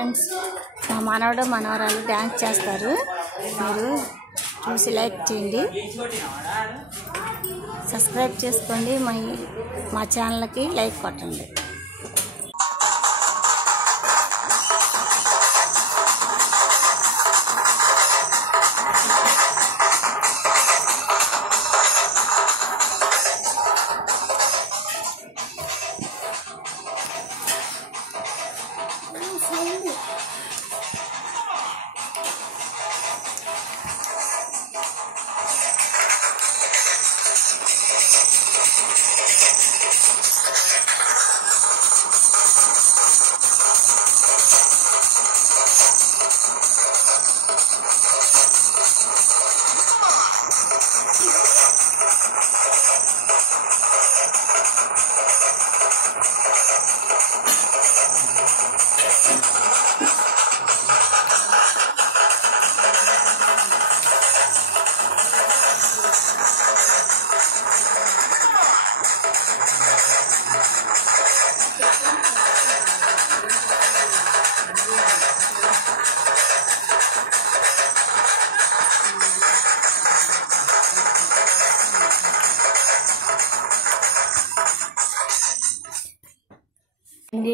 Friends, మా మనవడు మనవరాలు డ్యాన్స్ చేస్తారు. మీరు చూసి లైక్ చేయండి, సబ్స్క్రైబ్ చేసుకోండి, మా ఛానల్కి లైక్ కొట్టండి.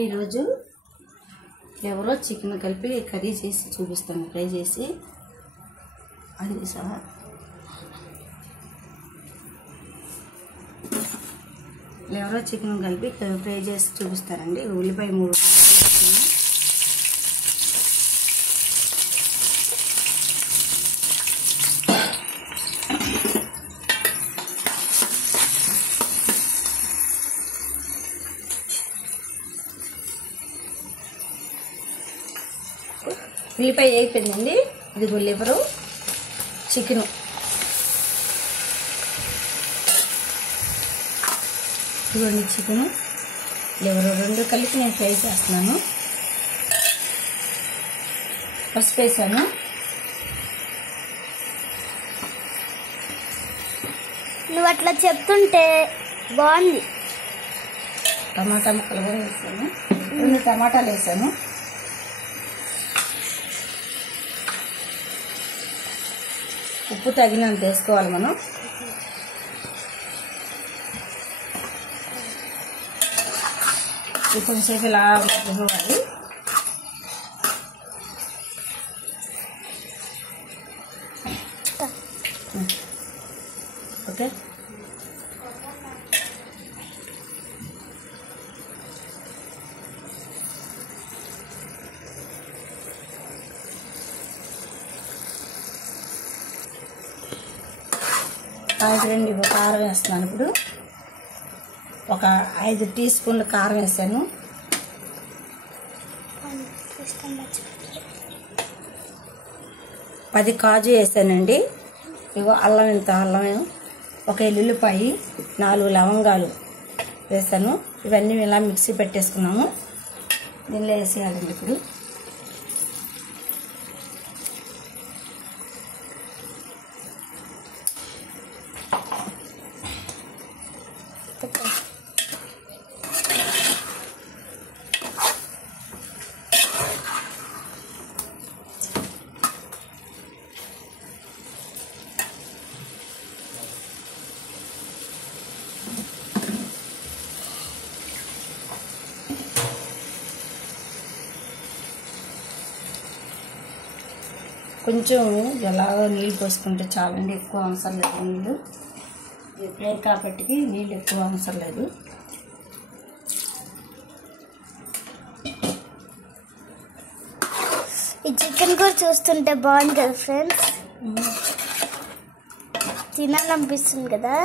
ఈరోజు ఎవరో చికెన్ కలిపి కర్రీ చేసి చూపిస్తాను, ఫ్రై చేసి. అది సార్ ఎవరో చికెన్ కలిపి ఫ్రై చేసి చూపిస్తారండి. ఉల్లిపాయ 3 ఉల్లిపాయ అయిపోయిందండి. ఇది లివరు, చికెను, ఇదిగోండి చికెను లివరు 2 కలిపి నేను ఫ్రై చేస్తున్నాను. పసుపు వేసాను, నువ్వు అట్లా చెప్తుంటే బాగుంది. టమాటా ముక్కలు కూడా వేసాను, 2 టమాటాలు వేసాను. ఉప్పు తగినంత వేసుకోవాలి మనం. కొంచెంసేపు ఇలా ఇవ్వాలి. ఓకే, కాయకరండి కారం వేస్తున్నాను. ఇప్పుడు ఒక 5 టీ స్పూన్ల కారం వేసాను. 10 కాజు వేసానండి. ఇగో అల్లం, ఇంత అల్లం, ఒక ఎల్లుల్లిపాయ, 4 లవంగాలు వేసాను. ఇవన్నీ ఇలా మిక్సీ పెట్టేసుకున్నాము. దీనిలో వేసేయాలండి. ఇప్పుడు కొంచెం ఎలాగో నీళ్ళు పోసుకుంటే చాలండి, ఎక్కువ అవసరం లేదు. నీళ్ళు ఫ్రై కాబట్టి నీళ్ళు ఎక్కువ అవసరం లేదు. ఈ చికెన్ కూడా చూస్తుంటే బాగుంది కదా ఫ్రెండ్స్, తినాలనిపిస్తుంది కదా.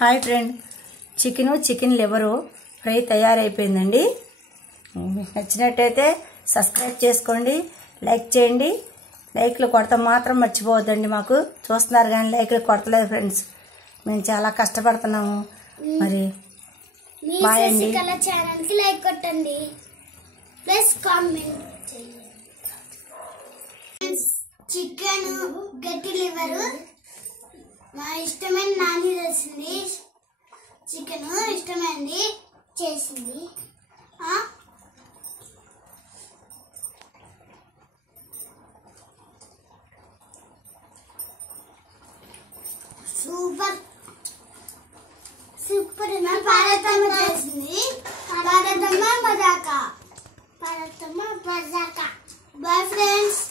Hi friend, chicken liver fry తయారైపోయిందండి. మీకు నచ్చినట్టయితే సబ్స్క్రైబ్ చేసుకోండి, లైక్ చేయండి. లైక్లు కొడతాం మాత్రం మర్చిపోవద్దండి. మాకు చూస్తున్నారు కానీ లైక్లు కొడతలేదు ఫ్రెండ్స్, మేము చాలా కష్టపడుతున్నాము. మరి బాయ్ అండి. ఛానల్కి లైక్ కొట్టండి, ప్లస్ కామెంట్ చేయండి. చికెన్ గట్టి లివరు మా ఇష్టమైన నాని చేసింది చికెన్, ఇష్టమైంది చేసింది. Super super. నా పార్వతమ్మ చేసింది. పార్వతమ్మ మజాక. Bye friends.